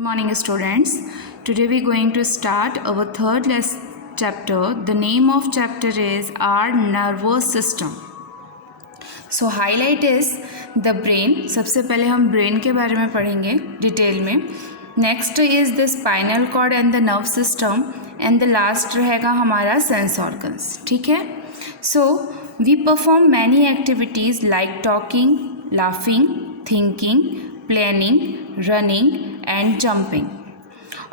Good morning, students. Today we are going to start our third chapter. The name of chapter is our nervous system. So highlight is the brain. सबसे पहले हम brain के बारे में पढ़ेंगे detail में. Next is the spinal cord and the nerve system. And the last रहेगा हमारा sense organs. ठीक है? So we perform many activities like talking, laughing, thinking, planning, running and jumping.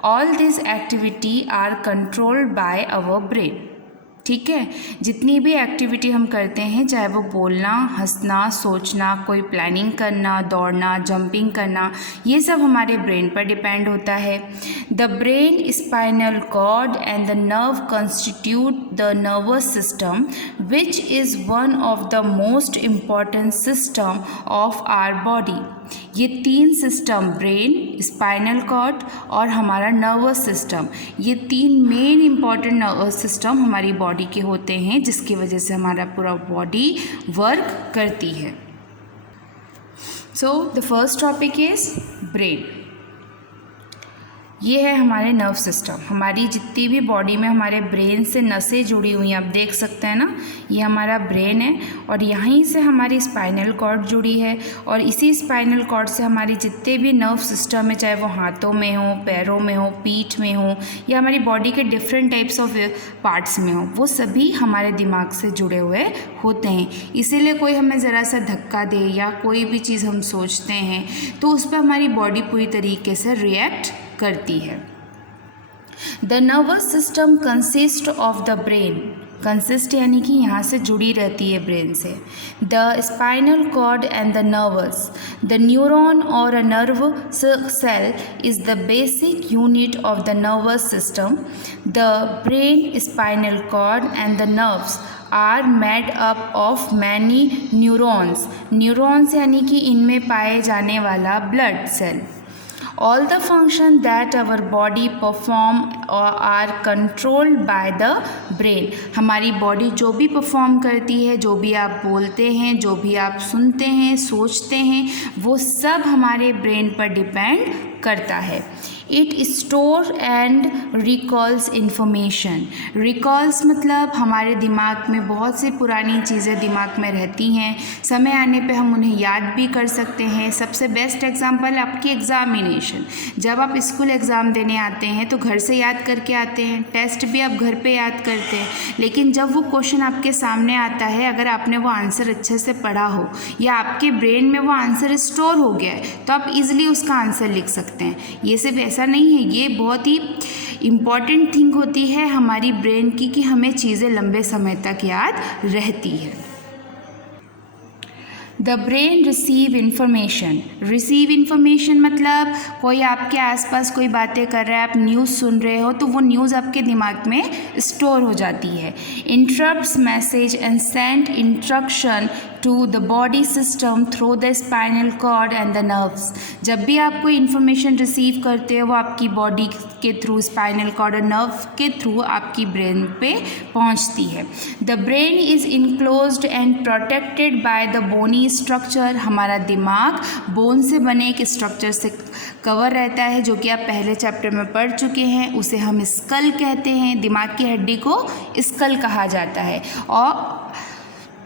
All these activities are controlled by our brain. ठीक है, जितनी भी activity हम करते हैं, चाहे वो बोलना, हंसना, सोचना, कोई प्लानिंग करना, दौड़ना, जंपिंग करना, ये सब हमारे ब्रेन पर डिपेंड होता है. The brain, spinal cord and the nerve constitute the nervous system which is one of the most important system of our body. ये तीन सिस्टम, ब्रेन, स्पाइनल कॉर्ड और हमारा नर्वस सिस्टम, ये तीन मेन इम्पॉर्टेंट नर्वस सिस्टम हमारी body के होते हैं, जिसकी वजह से हमारा पूरा बॉडी वर्क करती है. So the first topic is brain. ये है हमारे नर्व सिस्टम. हमारी जितनी भी बॉडी में हमारे ब्रेन से नसें जुड़ी हुई हैं, आप देख सकते हैं ना, ये हमारा ब्रेन है और यहीं से हमारी स्पाइनल कॉर्ड जुड़ी है और इसी स्पाइनल कॉर्ड से हमारी जितने भी नर्व सिस्टम है, चाहे वो हाथों में हो, पैरों में हो, पीठ में हो या हमारी बॉडी के डिफरेंट टाइप्स ऑफ पार्ट्स में हो, वो सभी हमारे दिमाग से जुड़े हुए होते हैं. इसीलिए कोई हमें ज़रा सा धक्का दे या कोई भी चीज़ हम सोचते हैं तो उस पर हमारी बॉडी पूरी तरीके से रिएक्ट करती है. The nervous system consist of the brain. Consist यानी कि यहाँ से जुड़ी रहती है ब्रेन से. The spinal cord and the nervous. The neuron और a nerve cell is the basic unit of the nervous system. The brain, spinal cord and the nerves are made up of many neurons. Neurons यानी कि इनमें पाए जाने वाला blood cell. All the functions that our body perform are controlled by the brain. हमारी body जो भी perform करती है, जो भी आप बोलते हैं, जो भी आप सुनते हैं, सोचते हैं, वो सब हमारे ब्रेन पर डिपेंड करता है. It store and recalls information. Recalls मतलब हमारे दिमाग में बहुत सी पुरानी चीज़ें दिमाग में रहती हैं, समय आने पे हम उन्हें याद भी कर सकते हैं. सबसे बेस्ट एग्जांपल है आपकी एग्ज़ामिनेशन. जब आप स्कूल एग्ज़ाम देने आते हैं तो घर से याद करके आते हैं, टेस्ट भी आप घर पे याद करते हैं, लेकिन जब वो क्वेश्चन आपके सामने आता है, अगर आपने वो आंसर अच्छे से पढ़ा हो या आपके ब्रेन में वो आंसर स्टोर हो गया है तो आप ईज़िली उसका आंसर लिख सकते हैं. ये सिर्फ ऐसा नहीं है, ये बहुत ही इम्पॉर्टेंट थिंग होती है हमारी ब्रेन की कि हमें चीज़ें लंबे समय तक याद रहती है. The brain receive information. Receive information मतलब कोई आपके आसपास कोई बातें कर रहा है, आप न्यूज़ सुन रहे हो, तो वो न्यूज़ आपके दिमाग में स्टोर हो जाती है. Interrupts message and send instruction to the body system through the spinal cord and the nerves. जब भी आप कोई इन्फॉर्मेशन रिसीव करते हो वो आपकी बॉडी के थ्रू, स्पाइनल कॉर्ड और नर्व के थ्रू आपकी ब्रेन पे पहुंचती है. The brain is enclosed and protected by the bony structure. हमारा दिमाग बोन से बने एक स्ट्रक्चर से कवर रहता है, जो कि आप पहले चैप्टर में पढ़ चुके हैं. उसे हम स्कल कहते हैं. दिमाग की हड्डी को स्कल कहा जाता है. और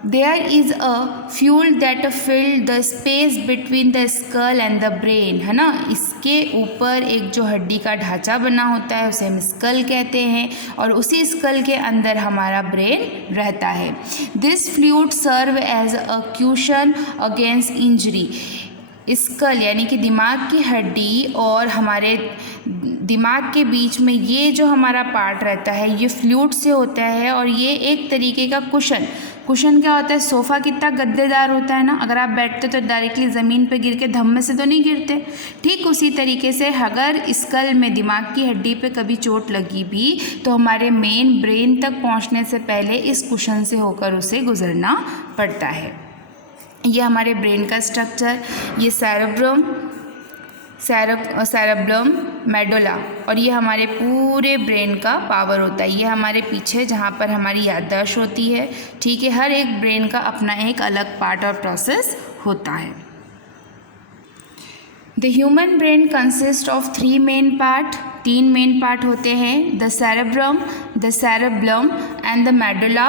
there is a fluid that fill the space between the skull and the brain, है ना. इसके ऊपर एक जो हड्डी का ढांचा बना होता है उसे हम स्कल कहते हैं और उसी स्कल के अंदर हमारा ब्रेन रहता है. This fluid serve as a cushion against injury. Skull यानी कि दिमाग की हड्डी और हमारे दिमाग के बीच में ये जो हमारा पार्ट रहता है ये फ्लूइड से होता है और ये एक तरीके का कुशन. कुशन क्या होता है? सोफ़ा कितना गद्देदार होता है ना, अगर आप बैठते तो डायरेक्टली ज़मीन पे गिर के धम्मे से तो नहीं गिरते. ठीक उसी तरीके से अगर स्कल में, दिमाग की हड्डी पे कभी चोट लगी भी तो हमारे मेन ब्रेन तक पहुंचने से पहले इस कुशन से होकर उसे गुजरना पड़ता है. ये हमारे ब्रेन का स्ट्रक्चर. ये सेरेब्रम, मेडुला और ये हमारे पूरे ब्रेन का पावर होता है. ये हमारे पीछे जहाँ पर हमारी याददाश्त होती है. ठीक है, हर एक ब्रेन का अपना एक अलग पार्ट और प्रोसेस होता है. The human brain consist of 3 main part, 3 main part होते हैं, the cerebrum, the cerebellum and the medulla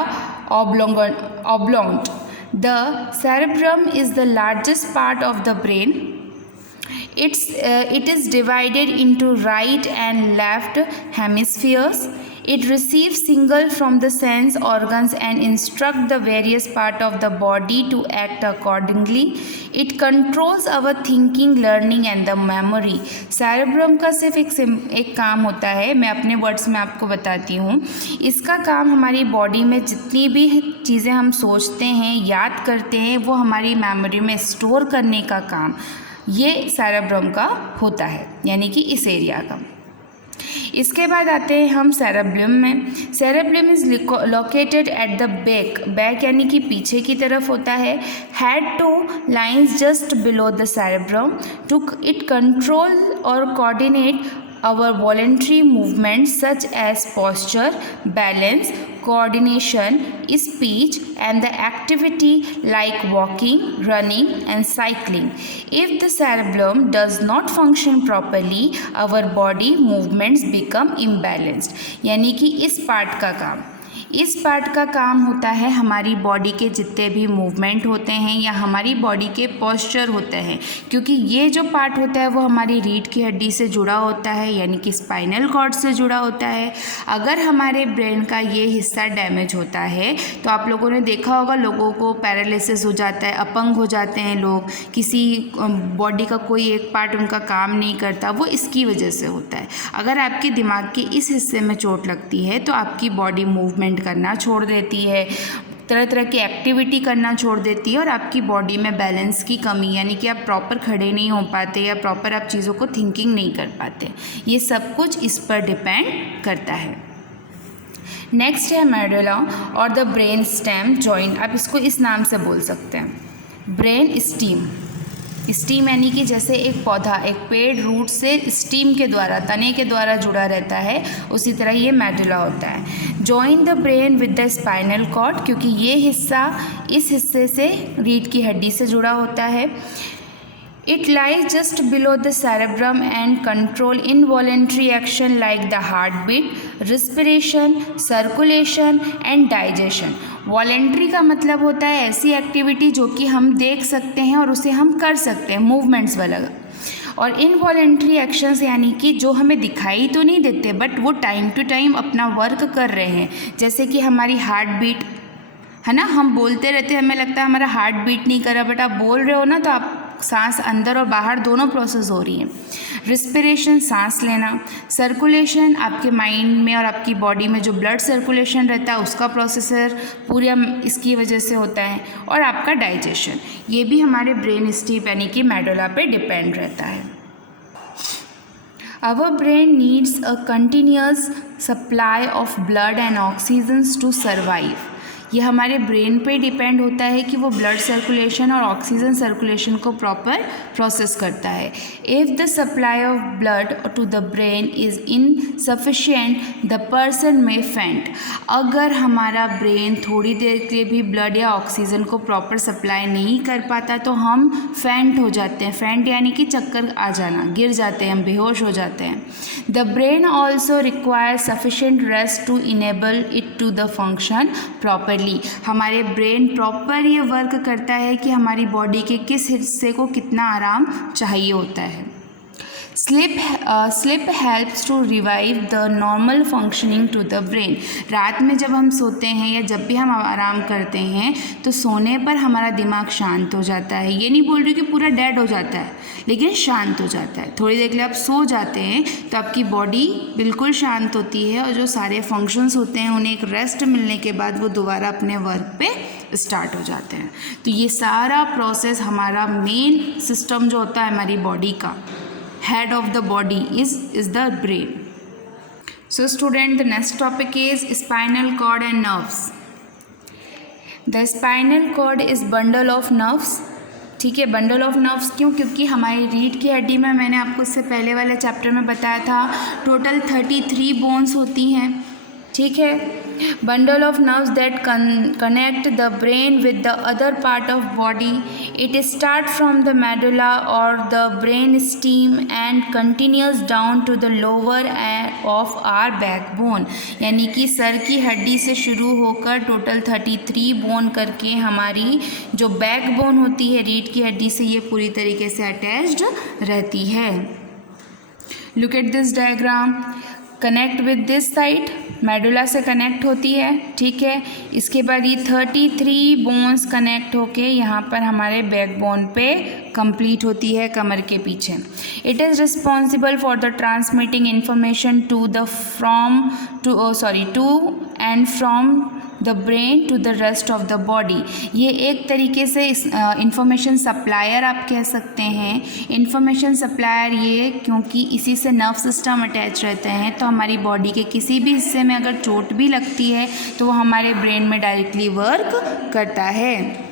oblong. The cerebrum is the largest part of the brain. It is divided into right and left hemispheres. It receives signal from the sense organs and instruct the various part of the body to act accordingly. It controls our thinking, learning and the memory. Cerebrum का सिर्फ एक काम होता है, मैं अपने words में आपको बताती हूँ. इसका काम हमारी बॉडी में जितनी भी चीज़ें हम सोचते हैं, याद करते हैं, वो हमारी मेमोरी में स्टोर करने का काम ये सेरेब्रम का होता है, यानी कि इस एरिया का. इसके बाद आते हैं हम सेरेब्लम में. Cerebellum is located at the back यानी कि पीछे की तरफ होता है. Head to lines just below the cerebrum. To it control और coordinate our voluntary movements such as posture, balance, coordination, speech and the activity like walking, running and cycling. If the cerebellum does not function properly, our body movements become imbalanced. यानी कि इस part का काम होता है हमारी body के जितने भी मूवमेंट होते हैं या हमारी बॉडी के पोस्चर होते हैं, क्योंकि ये जो पार्ट होता है वो हमारी रीढ़ की हड्डी से जुड़ा होता है, यानी कि स्पाइनल कॉर्ड से जुड़ा होता है. अगर हमारे ब्रेन का ये हिस्सा डैमेज होता है तो आप लोगों ने देखा होगा, लोगों को पैरालिसिस हो जाता है, अपंग हो जाते हैं लोग, किसी बॉडी का कोई एक पार्ट उनका काम नहीं करता, वो इसकी वजह से होता है. अगर आपके दिमाग के इस हिस्से में चोट लगती है तो आपकी बॉडी मूवमेंट करना छोड़ देती है, तरह तरह की एक्टिविटी करना छोड़ देती है और आपकी बॉडी में बैलेंस की कमी, यानी कि आप प्रॉपर खड़े नहीं हो पाते या प्रॉपर आप चीज़ों को थिंकिंग नहीं कर पाते. ये सब कुछ इस पर डिपेंड करता है. नेक्स्ट है मेडुला और द ब्रेन स्टेम जॉइंट. आप इसको इस नाम से बोल सकते हैं, ब्रेन स्टीम. स्टीम यानी कि जैसे एक पौधा एक पेड़ रूट से स्टीम के द्वारा, तने के द्वारा जुड़ा रहता है, उसी तरह ये मेडुला होता है. Join the brain with the spinal cord, क्योंकि ये हिस्सा इस हिस्से से रीढ़ की हड्डी से जुड़ा होता है. It lies just below the cerebrum and control involuntary action like the heartbeat, respiration, circulation and digestion. Voluntary का मतलब होता है ऐसी एक्टिविटी जो कि हम देख सकते हैं और उसे हम कर सकते हैं, मूवमेंट्स वाला. और इनवॉलेंट्री एक्शंस यानी कि जो हमें दिखाई तो नहीं देते बट वो टाइम टू टाइम अपना वर्क कर रहे हैं, जैसे कि हमारी हार्ट बीट है ना. हम बोलते रहते हैं, हमें लगता है हमारा हार्ट बीट नहीं कर रहा, बट आप बोल रहे हो ना तो आप सांस अंदर और बाहर दोनों प्रोसेस हो रही हैं. रिस्पिरेशन सांस लेना, सर्कुलेशन आपके माइंड में और आपकी बॉडी में जो ब्लड सर्कुलेशन रहता है उसका प्रोसेसर पूरा इसकी वजह से होता है. और आपका डाइजेशन, ये भी हमारे ब्रेन स्टीम यानी कि मेडुला पे डिपेंड रहता है. Our brain needs a continuous supply of blood and oxygen to survive. ये हमारे ब्रेन पे डिपेंड होता है कि वो ब्लड सर्कुलेशन और ऑक्सीजन सर्कुलेशन को प्रॉपर प्रोसेस करता है. If the supply of blood to the brain is insufficient the person may faint. अगर हमारा ब्रेन थोड़ी देर के लिए भी ब्लड या ऑक्सीजन को प्रॉपर सप्लाई नहीं कर पाता तो हम फेंट हो जाते हैं. फेंट यानी कि चक्कर आ जाना, गिर जाते हैं, हम बेहोश हो जाते हैं. The brain also require sufficient rest to enable it to the function properly. हमारे ब्रेन प्रॉपर ये वर्क करता है कि हमारी बॉडी के किस हिस्से को कितना आराम चाहिए होता है. Sleep helps to revive the normal functioning to the brain. रात में जब हम सोते हैं या जब भी हम आराम करते हैं तो सोने पर हमारा दिमाग शांत हो जाता है. ये नहीं बोल रही कि पूरा डेड हो जाता है, लेकिन शांत हो जाता है. थोड़ी देर के लिए आप सो जाते हैं तो आपकी बॉडी बिल्कुल शांत होती है और जो सारे फंक्शंस होते हैं उन्हें एक रेस्ट मिलने के बाद वो दोबारा अपने वर्क पे स्टार्ट हो जाते हैं. तो ये सारा प्रोसेस हमारा मेन सिस्टम जो होता है हमारी बॉडी का, head of the body is the brain. So student, the next topic is spinal cord and nerves. The spinal cord is bundle of nerves. ठीक है, बंडल ऑफ नर्व्स क्यों? क्योंकि हमारी रीढ़ की हड्डी में, मैंने आपको इससे पहले वाले चैप्टर में बताया था, टोटल 33 बोन्स होती हैं. ठीक है, bundle of nerves that connect the brain with the other part of body. It starts from the medulla or the brain stem and continues down to the lower of our backbone. यानी कि sir की हड्डी से शुरू होकर total 33 bone करके हमारी जो बैकबोन होती है रीढ़ की हड्डी से, ये पूरी तरीके से अटैच्ड रहती है. Look at this diagram. Connect with this side, medulla से कनेक्ट होती है, ठीक है. इसके बाद ये 33 बोन्स कनेक्ट होके यहाँ पर हमारे बैकबोन पे कंप्लीट होती है कमर के पीछे. It is responsible for the transmitting information to and from the brain to the rest of the body. ये एक तरीके से इंफॉर्मेशन सप्लायर आप कह सकते हैं. इंफॉर्मेशन सप्लायर ये क्योंकि इसी से नर्व सिस्टम अटैच रहते हैं, तो हमारी बॉडी के किसी भी हिस्से में अगर चोट भी लगती है तो वो हमारे ब्रेन में डायरेक्टली वर्क करता है.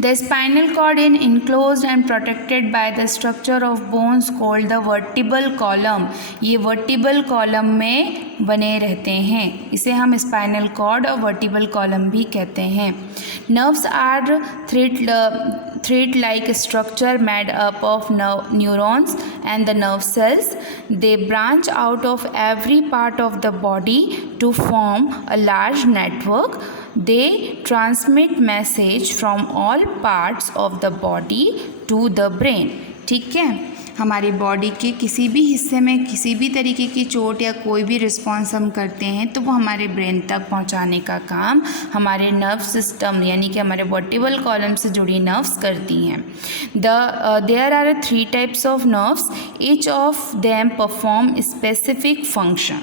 The spinal cord is enclosed and protected by the structure of bones called the vertebral column. ये vertebral column में बने रहते हैं, इसे हम spinal cord और vertebral column भी कहते हैं. Nerves are thread-like structure made up of neurons and the nerve cells. They branch out of every part of the body to form a large network. They transmit message from all parts of the body to the brain. ठीक है, हमारी body के किसी भी हिस्से में किसी भी तरीके की चोट या कोई भी रिस्पॉन्स हम करते हैं तो वो हमारे ब्रेन तक पहुंचाने का काम हमारे नर्व सिस्टम यानी कि हमारे वर्टिबल कॉलम से जुड़ी नर्व्स करती हैं. There are 3 types of nerves. Each of them perform specific function.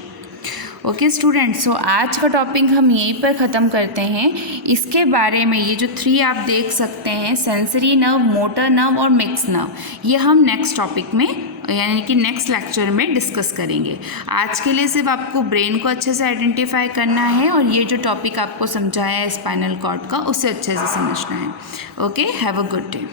Okay students, so आज का टॉपिक हम यहीं पर ख़त्म करते हैं. इसके बारे में ये जो 3 आप देख सकते हैं, सेंसरी नर्व, मोटर नर्व और मिक्स नर्व, ये हम नेक्स्ट टॉपिक में यानी कि नेक्स्ट लेक्चर में डिस्कस करेंगे. आज के लिए सिर्फ आपको ब्रेन को अच्छे से आइडेंटिफाई करना है और ये जो टॉपिक आपको समझाया है स्पाइनल कॉर्ड का, उसे अच्छे से समझना है. Okay, have a good day.